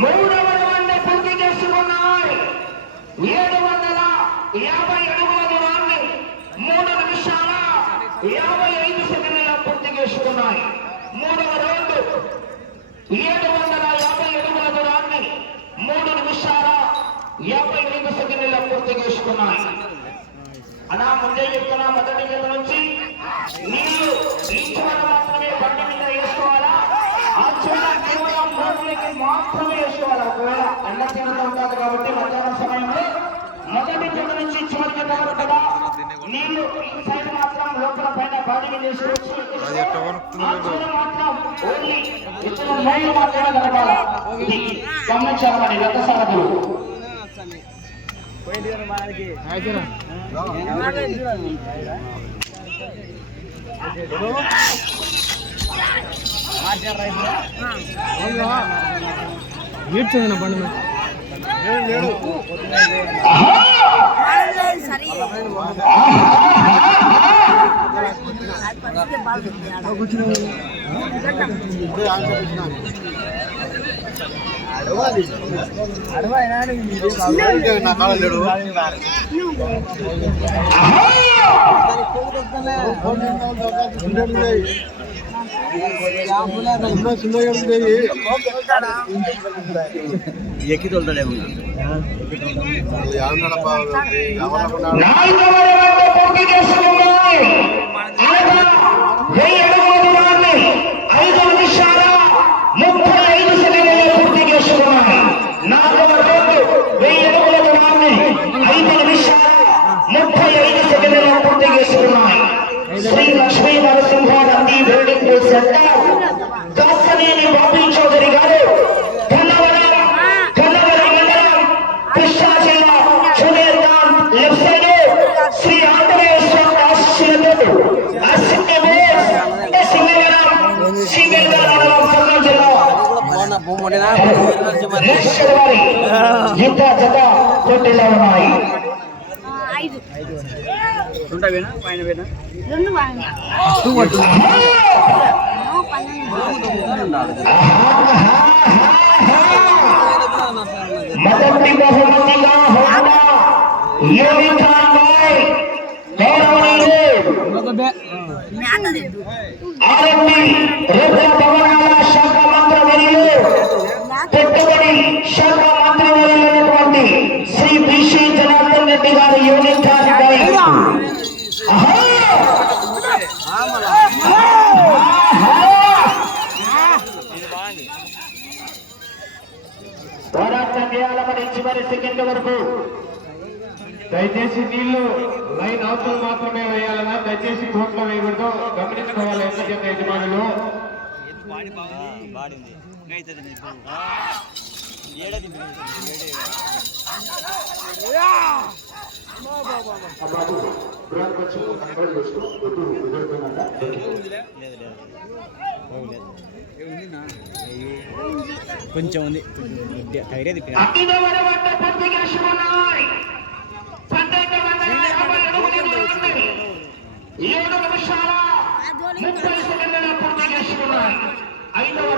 మూడవ రౌండ్ పూర్తి చేసుకున్నాయి. 750 అడుగుల దూరాన్ని 3 నిమిషాల 55 సెకండ్ల పూర్తి చేసుకున్నాయి. మూడవ రౌండ్ 750 అడుగుల దూరాన్ని 3 నిమిషాల 55 సెకండ్ల పూర్తి చేసుకున్నాయి. అలా ముందే చెప్తున్నా, మొదటి గత నుంచి నీళ్లు ఈశ్వర మాత్రమే బండి మీద వేసుకోవాలా, ఆ చిన్న కేవలం రోడ్లకి మాత్రమే వేసుకోవాలి. ఒకవేళ అన్న తినడం ఉంటుంది కాబట్టి మధ్యాహ్నం సమయంలో మొదటి గత నుంచి చివరి గత వరకు కూడా నీళ్లు ఈ సైడ్ మాత్రం లోపల పైన బాడీ మీద వేసుకోవచ్చు. ఆ చిన్న మాత్రం ఓన్లీ ఇచ్చిన నీళ్లు మాత్రమే జరగాలి. ఇది గమనించాలని గత సాధకులు. బండి ఎక్కి తోలుతాడేమో. శ్రీ లక్ష్మీ నరసింహ గాంధీ బిల్డింగ్ సెంటర్ దాసనేని బాబీ చౌదరి గారు కన్నవరం మండలం కృష్ణా జిల్లా చూడేదాన్ లెఫ్ట్ సైడ్ శ్రీ ఆంజనేయ స్వామి ఆశీస్సులతో యుద్ధ జత పోటీలో ఉన్నాయి. మొదటి బహుమతిగా హోండా యూనికాన్ బాయ్ ఆర్ఎంపీ రేపు భవనాల శాఖ మంత్రివర్యులు పెట్టుబడి శాఖ మంత్రివర్యులైనటువంటి శ్రీ బిసి జనార్దన్ రెడ్డి గారి యూనికాన్ బాయ్ పోరాటం చేయాల మరి చివరి సెకండ్ వరకు. దయచేసి నీళ్లు లైన్ అవతలు మాత్రమే వేయాలన్నా, దయచేసి కోట్లో వేయకూడదు, గమనించుకోవాలి. ఎందుకంటే యజమానులు కొంచెం ఉంది. ఐదవ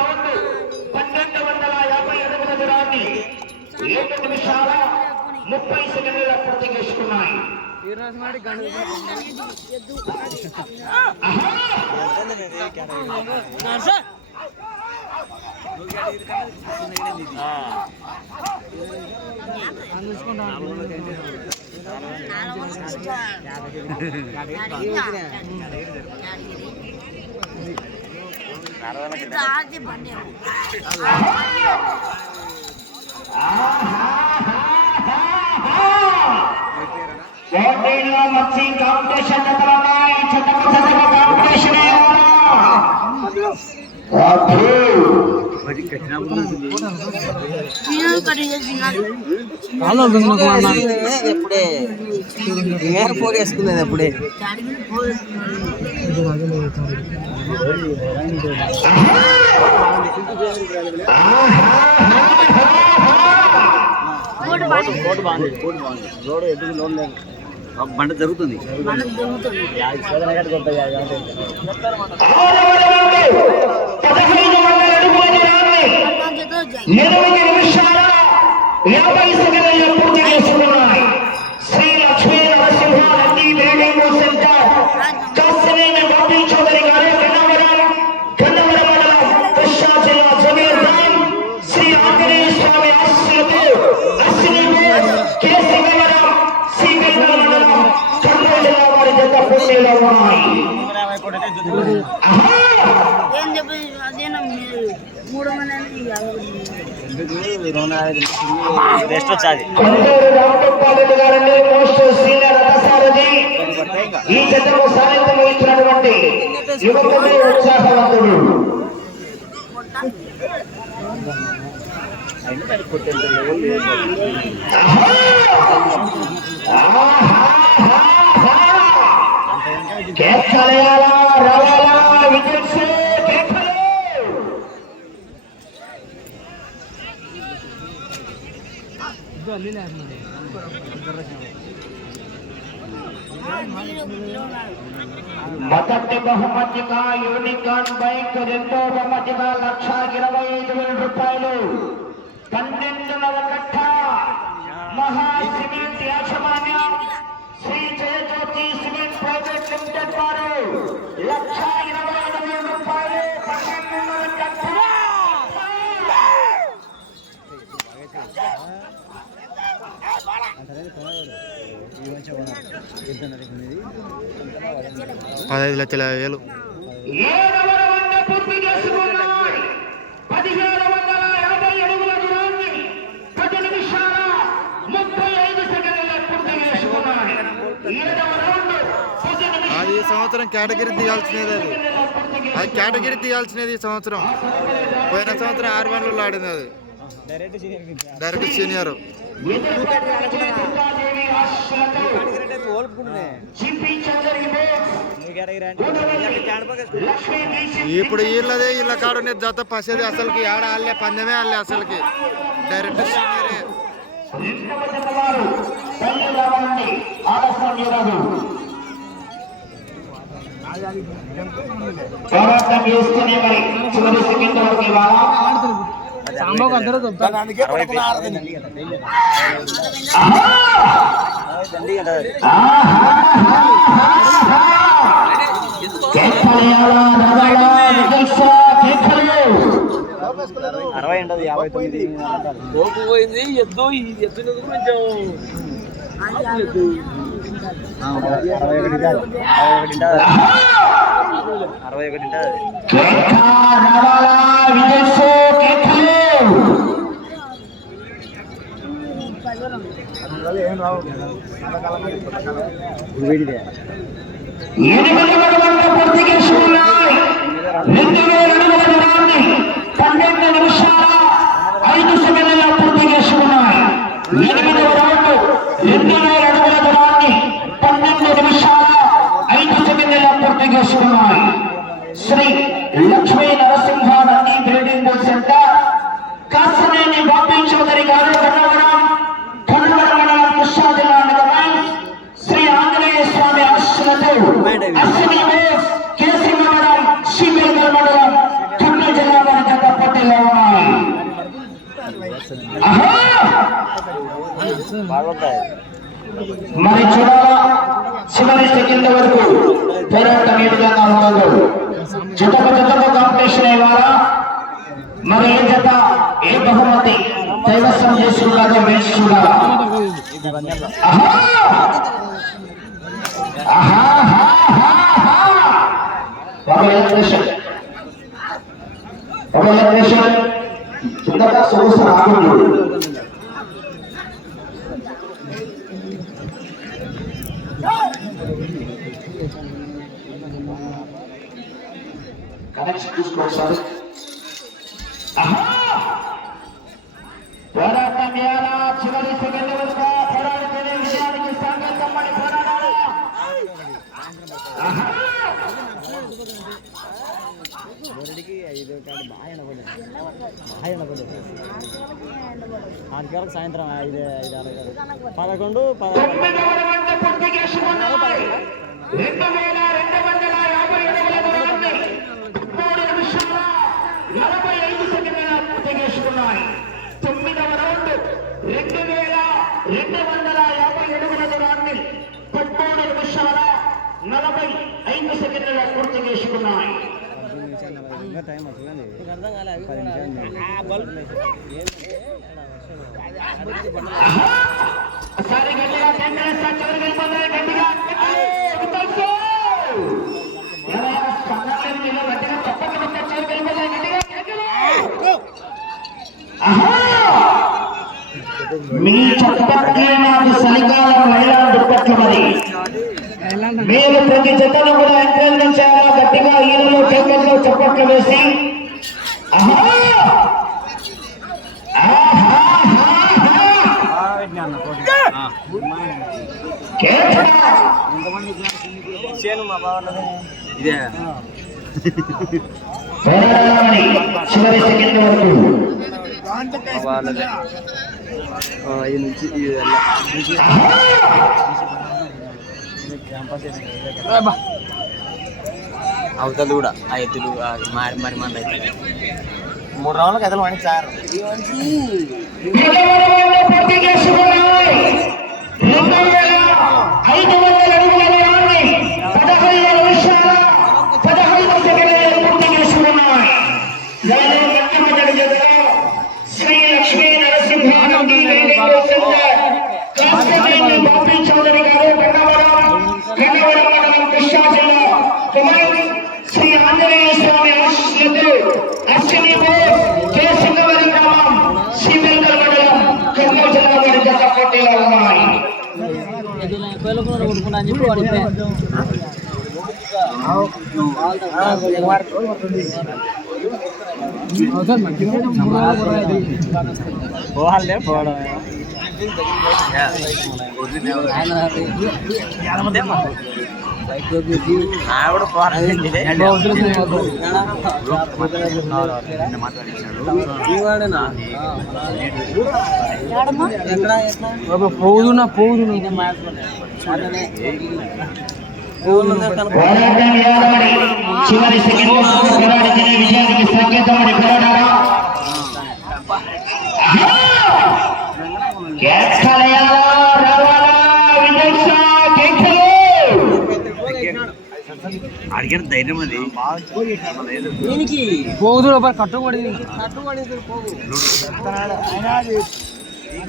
రౌండ్ 1250 అడుగుల దూరాన్ని 7 నిమిషాల 30 సెకండ్ల పూర్తి చేసుకున్నాయి. పోటీలో మంచి కాంపిటీషన్ జతలున్నాయి. చతక కాంపిటీషన్ ఎప్పుడే పోగేసుకునేది అప్పుడే. రోడ్ ఎదుగు లోన్ లేదు, బండ జరుగుతుంది. నిమిషాల 50 సెకండ్లలో పూర్తి చేసుకున్నాయి. శ్రీ లక్ష్మీ నరసింహ నంది బిల్డింగ్ సెంటర్ కాసినేని బాబీ చౌదరి గారు గన్నవరం మండలం కృష్ణా జిల్లా జమీర్దాం శ్రీ ఆంజనేయ స్వామి ఆశీస్సులతో అశ్విని కె సింగవరం శ్రీకృష్ణ మండలం కర్నూలు జిల్లా వారి జత పోటీలో ఉన్నాయి. ఏం చెప్పి అదేనా మీరు 3 మంది రెస్ట్ వచ్చాది. కొండూరు రామగోపాల్ గారండి మోస్ట్ సీనియర్ రథసారథి. ఈ జతకు సారథ్యం వహించినటువంటి యువకుడు ఉత్సాహవంతుడు. కేకలేయాలా రావాలా వికెట్స్ కేకలు. మొదటి బహుమతిగా యూనికాన్ బైక్, రెండో బహుమతిగా 1,25,000 రూపాయలు. 12వ కట్ట మహా సిమెంట్ యాజమాన్యం Shri Jayajyoti cement private limited వారు 1,25,000 రూపాయలు. 12వ కట్ట $15,50,000. 7వ రౌండ్ పూర్తి చేసుకున్నాయి. 1,750 అడుగుల దూరాన్ని 10 నిమిషాల 35 సెకండ్లలో పూర్తి చేసుకున్నాయి. 7వ రౌండ్ 10 నిమిషాల అది ఈ సంవత్సరం కేటగిరీ తీయాల్సినది. అది కేటగిరీ తీయాల్సినది ఈ సంవత్సరం. పోయిన సంవత్సరం 6 బండ్లలో ఆడింది. అది డైరెక్ట్ సీనియర్. ఇప్పుడు వీళ్ళ కాడునే జత పసేది అసలుకి ఆడ ఆడలే, పందెమే ఆడలే అసలుకి. డైరెక్ట్ సీనియరే. పోరాటం చేస్తూనే మరి చివరి సెకండ్ వరకు ఇవాళ పోయింది ఎద్దు. ఈ ఎద్దు కొంచెం 12 నిమిషాల 5 సెకండ్లలో పూర్తి చేసుకున్నాయి. 8వ రౌండ్ 2000 అడుగుల దూరాన్ని 12 నిమిషాల 5 సెకండ్లలో పూర్తి చేసుకున్నాయి. శ్రీ లక్ష్మీ నరసింహ నంది బిల్డింగ్ సెంటర్ కాసినేని బాబీ చౌదరి గారు గన్నవరం మండలం కృష్ణా జిల్లా శ్రీ ఆంజనేయ స్వామి ఆశీస్సులతో అశ్విని కె సింగవరం శ్రీకృష్ణ మండలం కర్నూలు జిల్లా వారి జత పోటీలో ఉన్నాయి. మరి చూడాలా చివరి సెకండ్ వరకు పోరాటం ఏ విధంగా ఉండదు. జతకు కాంపిటీషన్ ఇవాళ మరి ఏ జత ఏ బహుమతి కైవసం చేసుకున్నారో వేచి చూడాలా. కిందట సొగసు రాకుండా కనెక్షన్ చూసుకోండి సార్. పోరాటం ఎలా చివరి సెకండ్ వరకు పోరాడుతున్న విజయానికి సంకేతం అని పోరాడాలా. సాయంత్రం 5, 11, 9వ రౌండ్ పూర్తి చేసుకున్నాయి. 2,250 అడుగుల దూరాన్ని 3 నిమిషాల 45 సెకండ్లలో పూర్తి చేసుకున్నాయి. 9వ రౌండ్ 2250 అడుగుల దూరాన్ని 13 నిమిషాల 45 సెకండ్ల పూర్తి చేసుకున్నాయి. ఒకసారి గట్టిగా టెంకరేస్తా, చివరికి వెళ్ళిపోతాయి. గట్టిగా గట్టిగా చప్పట్లు కొట్టే చివరికి వెళ్ళిపోతాయి. గట్టిగా మీ చప్పట్లే నాకు చలికాలం మహిళా దుప్పట్లు. మరి మీరు ప్రతి జతను కూడా ఎంకరేజ్మెంట్ చేయాలా, గట్టిగా ఈయనలో టెంకర్లో చప్పట్లు వేసి చివరి సెకండ్ వరకు అవతలు కూడా ఆ ఎత్తులు మరి మరి మన 3 రౌండ్లకు ఎదలు వాడించారు. 500 అడుగుల దూరాన్ని 15 నిమిషాల 15 సెకండ్ల పూర్తి చేసుకున్నాయి. మొట్టమొదటి జతలో శ్రీ లక్ష్మీ నరసింహారెడ్డి బాపీ చౌదరి గారు గన్నవరం మండలం కృష్ణా జిల్లా కుమారుడు శ్రీ ఆంజనేయ స్వామి ఆశీస్సులతో అశ్విని కేశంగవరం గ్రామం శ్రీవెంకట మండలం కర్నూలు జిల్లా వారి జత పోటీలో ఉన్నాయి. చివరి సెకండ్ విజయానికి సంకేతం అడిగిన ధైర్యం అది పోదు కట్టుబడి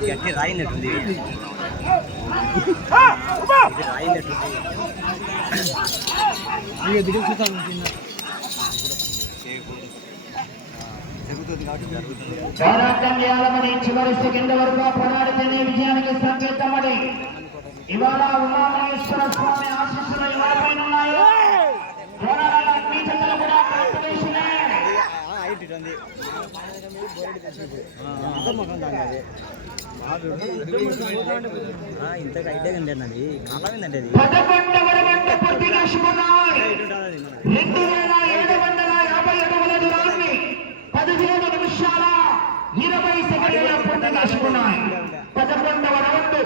గట్టి రాయినట్టుంది. చివరి సెకండ్ వరకు పోరాడితేనే విజయానికి సంకేతం అది. ఇవాళ ఉమామహేశ్వర స్వామి ఆశీస్సులు ఎవరిపైన ఉన్నాయో పోరాడాలి. మీ జతలు కూడా కాంపిటీషనే. ఇంతకు అయితే కండి అన్నది కాలమైందంటే అది 11వ గంట పూర్తి చేసుకున్నాయి. 2750 అడుగుల దూరాన్ని 15 నిమిషాల 20 సెకండ్ల పూర్తి చేసుకున్నాయి. 11వ రౌండ్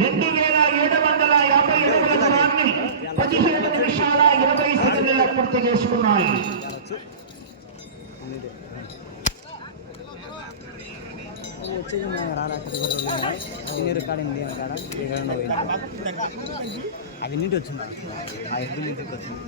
2750 అడుగుల దూరాన్ని 15 నిమిషాల 20 సెకండ్ల పూర్తి చేసుకున్నాయి. వచ్చేది రికార్డింగ్ అది నీటి వచ్చింది. ఆ ఎద్దు నీటికి వచ్చింది.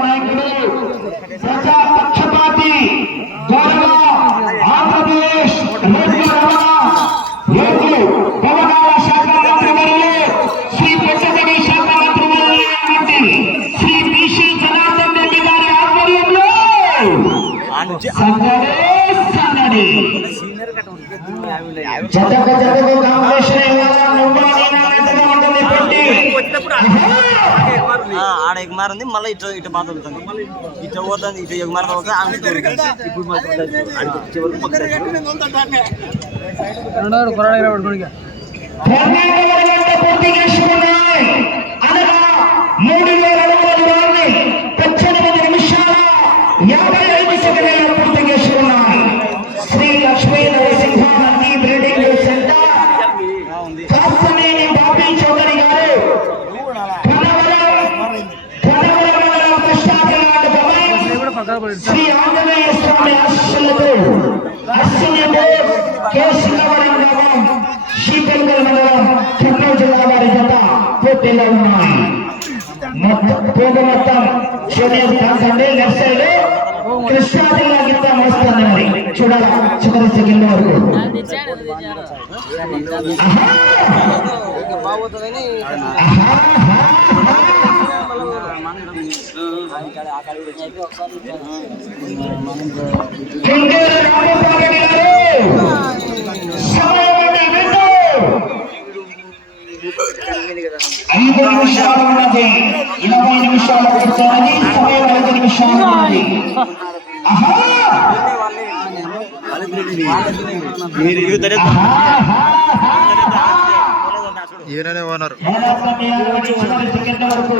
నాయకుడు ప్రజాపక్షపాతి గౌరవ ఆంధ్రప్రదేశ్ వ్యవహార శాఖ మంత్రి వర్యులు శ్రీ పెద్దపల్లి శాఖ మంత్రి వర్యులు శ్రీ బీసీ జనార్దన్ రెడ్డి గారి ఆధ్వర్యంలో ఆడ ఎగుమారు ఉంది. మళ్ళీ ఇటు ఇటు బాధ అవుతుంది. ఇటు పోతుంది, ఇటు ఎగుమారు అవుతుంది. ఇప్పుడు పూర్తి చేసుకున్నాయి. అనగా 3 శ్రీ ఆంజనేయ స్వామి ఆశీస్సులతో అశ్విని కె సింగవరం గ్రామం శ్రీపెల్గల్ మండలం కర్నూలు జిల్లా వారి జత పోటీలో ఉన్నాయి. మొత్తం జూనియర్ కాకండి లెఫ్ట్ సైడ్ కృష్ణా జిల్లా గిత్త మోస్తుంది. మరి చూడాలి చివరి సెకండ్ వరకు. ఐదు నిమిషాలు ఉన్నది, 20 నిమిషాలు వచ్చారని సమయం 5 నిమిషాలు ఉన్నది. ఈయననే ఓనర్. సెకండ్ వరకు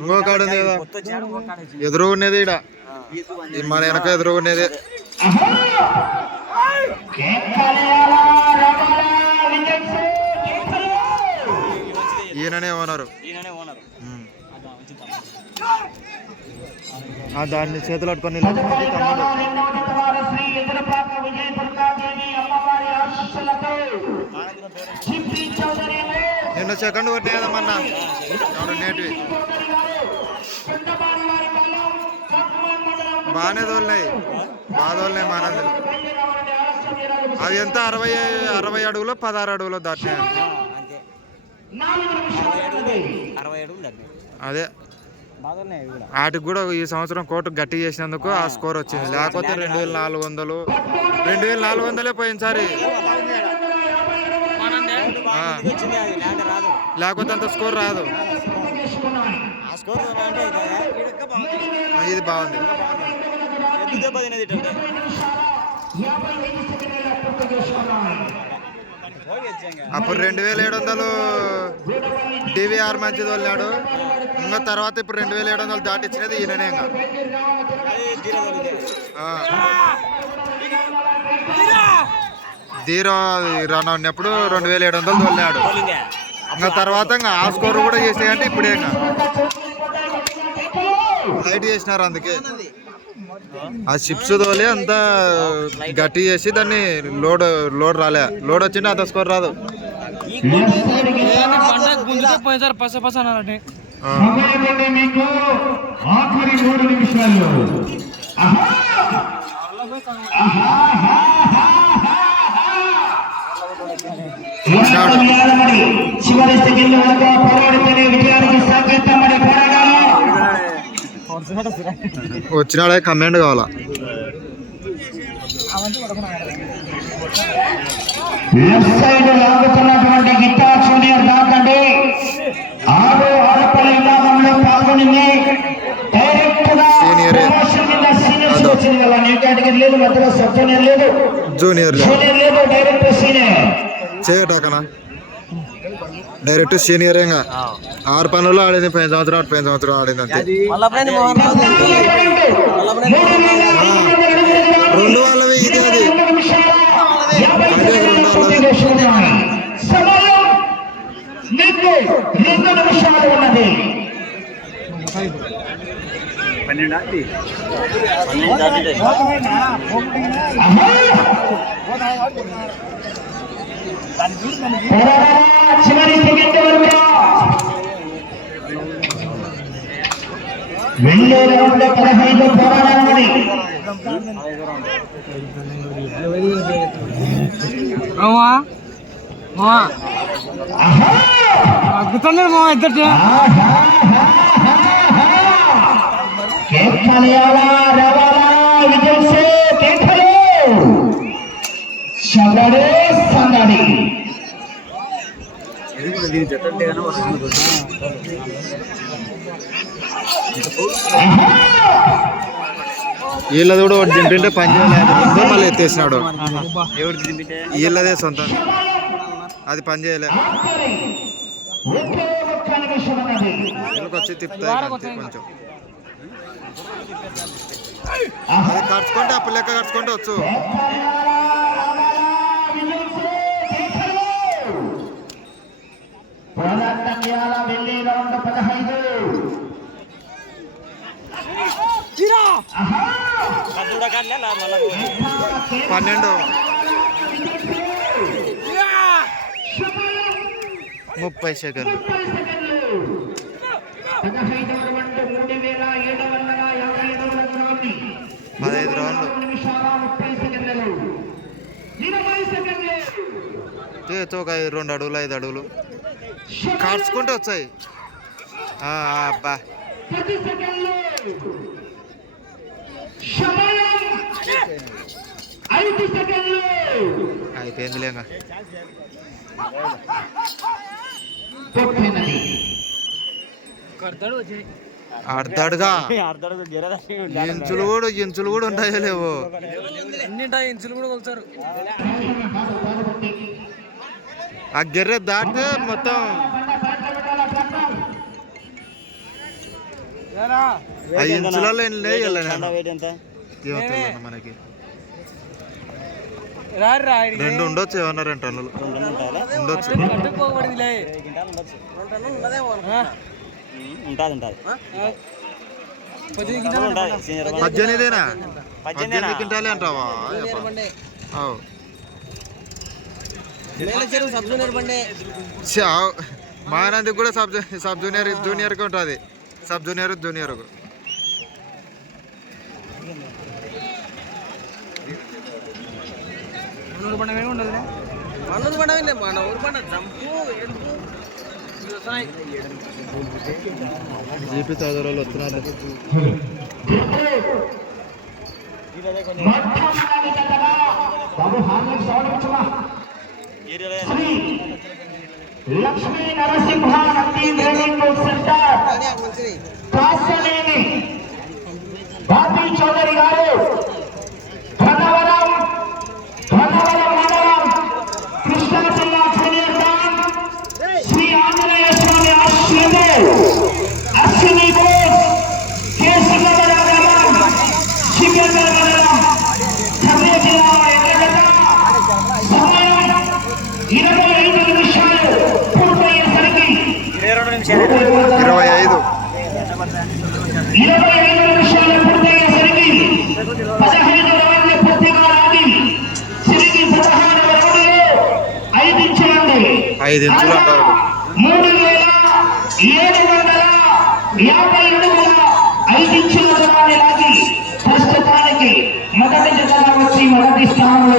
ఇంకో కాడు ఉంది కదా ఎదురు ఉన్నది ఈడ మన వెనక ఎదురు ఉన్నది. ఈయననే ఓనరు. దాన్ని చేతులు పట్టుకొని నిన్న సెకండ్ కొట్టినా కదా మొన్న నేటివి బాగానే తోలినాయి, బాగా తోలినాయి మానందులు. అవి ఎంత 60 అడుగులో 16 అడుగులో దాటినాయి. అదే వాటికి కూడా ఈ సంవత్సరం కోర్టు గట్టి చేసినందుకు ఆ స్కోర్ వచ్చింది. లేకపోతే 2400 పోయినసారి, లేకపోతే అంత స్కోర్ రాదు. ఇది బాగుంది. అప్పుడు 2700 డివిఆర్ మంచిది వదిలాడు. ఇంకా తర్వాత ఇప్పుడు 2700 దాటిచ్చినది ఈయననే. ఇంకా ధీరో రన్ ఉన్నప్పుడు 2700 తోలినాడు. ఇంకా తర్వాత ఇంకా ఆ స్కోర్ కూడా చేసాయంటే ఇప్పుడే ఇంకా లైట్ చేసినారు. అందుకే ఆ చిప్స్ తోలి అంతా గట్టి చేసి దాన్ని లోడ్ రాలే. లోడ్ వచ్చింటే అంత స్కోర్ రాదు. చివరి సెకండ్ వరకు పోరాడుతూనే విజయానికి సంకేతం. మరి వచ్చినాడే కమెంట్ కావాలా. లెఫ్ట్ సైడ్ లాగుతున్నటువంటి గిట్టా జూనియర్ దాకండి 6 ఆడపల్లి విభాగంలో పాల్గొనింది. డైరెక్ట్ గా సీనియర్స్ వచ్చింది కదా. న్యూ కేటగిరీ లేదు, మధ్యలో సబ్ జూనియర్ లేదు, జూనియర్ లేదు, డైరెక్ట్ సీనియర్ చేయటాకనా డైరెక్ట్ సీనియర్. ఇంకా 6 పనులు ఆడింది. 5 సంవత్సరం ఆడింది అంతే. 2 వాళ్ళవి ఇది అది 2 నిమిషాలు ఉన్నది. 12 చివరి సెకండ్ వరకు వెళ్ళే రౌండ్ 15 పోరాడాలని. సందడి వీళ్ళది కూడా ఒకటి దింపింటే పని చేయలేదు, మళ్ళీ ఎత్తేసినాడు. వీళ్ళదే సొంతం, అది పని చేయలే. వచ్చి తిప్పుతాయి కొంచెం. అది ఖర్చుకుంటే అప్పు లెక్క ఖర్చుకుంటే వచ్చు. వెళ్ళి రౌండ్ 15 12 30 సెకండ్లు 15 రౌండ్లు ఒక 2 అడుగులు 5 అడుగులు కార్చుకుంటూ వచ్చాయి. అబ్బా అయిపోయిందిలేగా. అర్ధడుగా ఇంచులు కూడా ఉంటాయో లేవు. ఆ గెర్రె దాటితే మొత్తం ఆ ఇంచులలో మనకి 2 ఉండొచ్చు. ఏమన్నా 2 టన్నులు ఉండొచ్చు. పద్దెనిమిదేనా? 18 క్వింటాలే అంటావా? మానందికి కూడా సబ్ జూనియర్కి ఉంటుంది. సబ్ జూనియర్కు జీపీ చదువులు వస్తున్నారు. లక్ష్మీ నరసింహ నంది ట్రైనింగ్ సెంటర్ కాసలేని బాపీ చౌదరి గారు గన్నవరం మండలం కృష్ణా జిల్లా జూనియర్ డాన్ శ్రీ ఆంజనేయ స్వామి ఆశ్రమంలో అశ్విని బోస్ కేసుగడ గ్రామం శివగడ మండలం ఖమ్మం జిల్లా ఎల్లగడ్డ సమయం 25 నిమిషాలు పూర్తయ్యేసరికి 25 నిమిషాలు పూర్తయ్యేసరికి 15 రౌండ్ల పూర్తిగా ఆడి తిరిగి 16వ రౌండ్లో 5 ఇంచులండి 5 ఇంచులు అంటారు. 3750 అడుగుల 5 ఇంచుల దూరాన్ని లాగి ప్రస్తుతానికి మొదటి జతగా వచ్చి మొదటి స్థానంలో